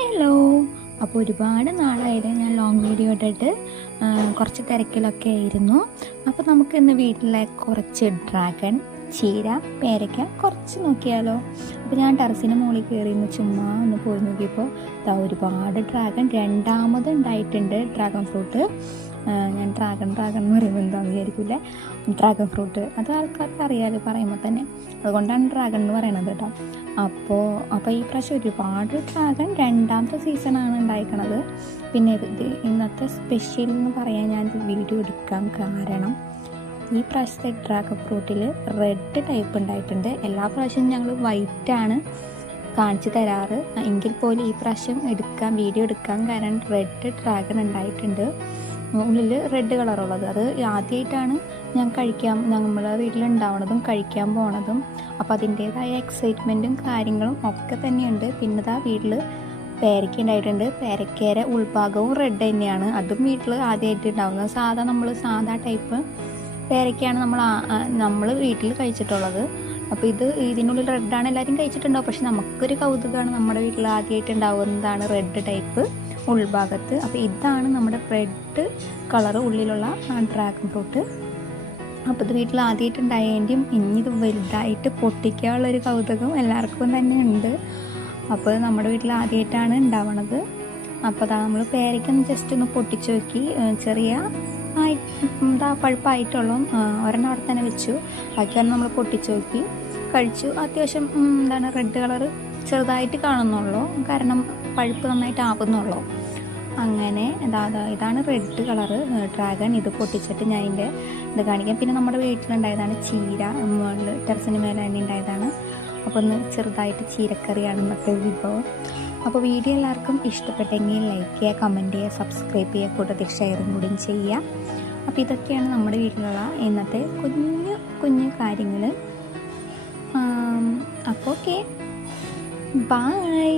Hello. അപ്പോൾ ഒരുപാട് നാളായിട്ട് ഞാൻ ലോങ് വീഡിയോ ഇട്ടിട്ട് കുറച്ച് തിരക്കിലൊക്കെ ആയിരുന്നു. അപ്പോൾ നമുക്ക് ഇന്ന് വീട്ടിലെ കുറച്ച് ഡ്രാഗൺ, ചീര, പേരയ്ക്ക കുറച്ച് നോക്കിയാലോ. അപ്പോൾ ഞാൻ ടെറസിന് മുകളിൽ കയറി ചുമ്മാ ഒന്ന് പോയി നോക്കിയപ്പോൾ ഒരുപാട് ഡ്രാഗൺ രണ്ടാമത് ഉണ്ടായിട്ടുണ്ട്. ഡ്രാഗൺ ഫ്രൂട്ട് ഞാൻ ഡ്രാഗൺ എന്ന് പറയുമ്പോൾ എന്താണെന്ന് വിചാരിക്കില്ല. ഡ്രാഗൺ ഫ്രൂട്ട് അത് ആൾക്കാർക്ക് അറിയാമല്ലോ പറയുമ്പോൾ തന്നെ, അതുകൊണ്ടാണ് ഡ്രാഗൺ എന്ന് പറയണത് കേട്ടോ. അപ്പോൾ ഈ പ്രാവശ്യം ഒരുപാട് ഡ്രാഗൺ രണ്ടാമത്തെ സീസണാണ് ഉണ്ടായിരിക്കണത്. പിന്നെ ഇന്നത്തെ സ്പെഷ്യൽ എന്ന് പറയാൻ ഞാൻ വീഡിയോ എടുക്കാൻ കാരണം, ഈ പ്രാവശ്യത്തെ ഡ്രാഗൺ ഫ്രൂട്ടിൽ റെഡ് ടൈപ്പ് ഉണ്ടായിട്ടുണ്ട്. എല്ലാ പ്രാവശ്യവും ഞങ്ങൾ വൈറ്റാണ് കാണിച്ചു തരാറ്, എങ്കിൽ പോലും ഈ പ്രാവശ്യം വീഡിയോ എടുക്കാൻ കാരണം റെഡ് ഡ്രാഗൺ ഉണ്ടായിട്ടുണ്ട്. ഉള്ളിൽ റെഡ് കളറുള്ളത്, അത് ആദ്യമായിട്ടാണ് നമ്മളെ വീട്ടിലുണ്ടാവണതും കഴിക്കാൻ പോണതും. അപ്പോൾ അതിൻ്റേതായ എക്സൈറ്റ്മെൻറ്റും കാര്യങ്ങളും ഒക്കെ തന്നെയുണ്ട്. പിന്നെ ഇതാ വീട്ടിൽ പേരയ്ക്ക ഉണ്ടായിട്ടുണ്ട്. പേരയ്ക്കയുടെ ഉൾഭാഗവും റെഡ് തന്നെയാണ്, അതും വീട്ടിൽ ആദ്യമായിട്ട് ഉണ്ടാവുന്നത്. സാധാ ടൈപ്പ് പേരയ്ക്കയാണ് നമ്മൾ വീട്ടിൽ കഴിച്ചിട്ടുള്ളത്. അപ്പോൾ ഇതിനുള്ളിൽ റെഡാണ് എല്ലാവരും കഴിച്ചിട്ടുണ്ടാവും. പക്ഷെ നമുക്കൊരു കൗതുകമാണ്, നമ്മുടെ വീട്ടിൽ ആദ്യമായിട്ട് ഉണ്ടാവുന്നതാണ് റെഡ് ടൈപ്പ് ഉൾഭാഗത്ത്. അപ്പോൾ ഇതാണ് നമ്മുടെ റെഡ് കളറ് ഉള്ളിലുള്ള ഡ്രാഗൺ ഫ്രൂട്ട്. അപ്പോൾ ഇത് വീട്ടിൽ ആദ്യമായിട്ട് ഉണ്ടായതിൻ്റെയും ഇനി ഇത് വലുതായിട്ട് പൊട്ടിക്കാനുള്ളൊരു കൗതുകം എല്ലാവർക്കും തന്നെ ഉണ്ട്. അപ്പോൾ നമ്മുടെ വീട്ടിൽ ആദ്യമായിട്ടാണ് ഉണ്ടാവണത്. അപ്പോൾ നമ്മൾ പേരയ്ക്കൊന്ന് ജസ്റ്റ് ഒന്ന് പൊട്ടിച്ച് നോക്കി, ചെറിയ പഴുപ്പായിട്ടുള്ളൂ. ഒരെണ്ണം അവിടെ തന്നെ വെച്ചു, ബാക്കിയൊരെണ്ണം നമ്മൾ പൊട്ടിച്ച് നോക്കി കഴിച്ചു. അത്യാവശ്യം റെഡ് കളറ് ചെറുതായിട്ട് കാണുന്നുള്ളൂ, കാരണം പഴുപ്പ് നന്നായിട്ട് ആവുന്നുള്ളൂ. അങ്ങനെ ഇതാണ് റെഡ് കളറ് ഡ്രാഗൺ. ഇത് പൊട്ടിച്ചിട്ട് ഞാൻ ഇത് കാണിക്കാം. പിന്നെ നമ്മുടെ വീട്ടിലുണ്ടായതാണ് ചീര, ടെറസിന് മേലെ തന്നെ ഉണ്ടായതാണ്. അപ്പോൾ ഒന്ന് ചെറുതായിട്ട് ചീരക്കറിയാണ് ഇന്നത്തെ വിഭവം. അപ്പോൾ വീഡിയോ എല്ലാവർക്കും ഇഷ്ടപ്പെട്ടെങ്കിൽ ലൈക്ക് ചെയ്യുക, കമൻറ്റ് ചെയ്യുക, സബ്സ്ക്രൈബ് ചെയ്യുക, കൂട്ടത്തിൽ ഷെയറും കൂടി ചെയ്യുക. അപ്പോൾ ഇതൊക്കെയാണ് നമ്മുടെ വീട്ടിലുള്ള ഇന്നത്തെ കുഞ്ഞു കാര്യങ്ങൾ. അപ്പോൾ ഓക്കെ, ബൈ.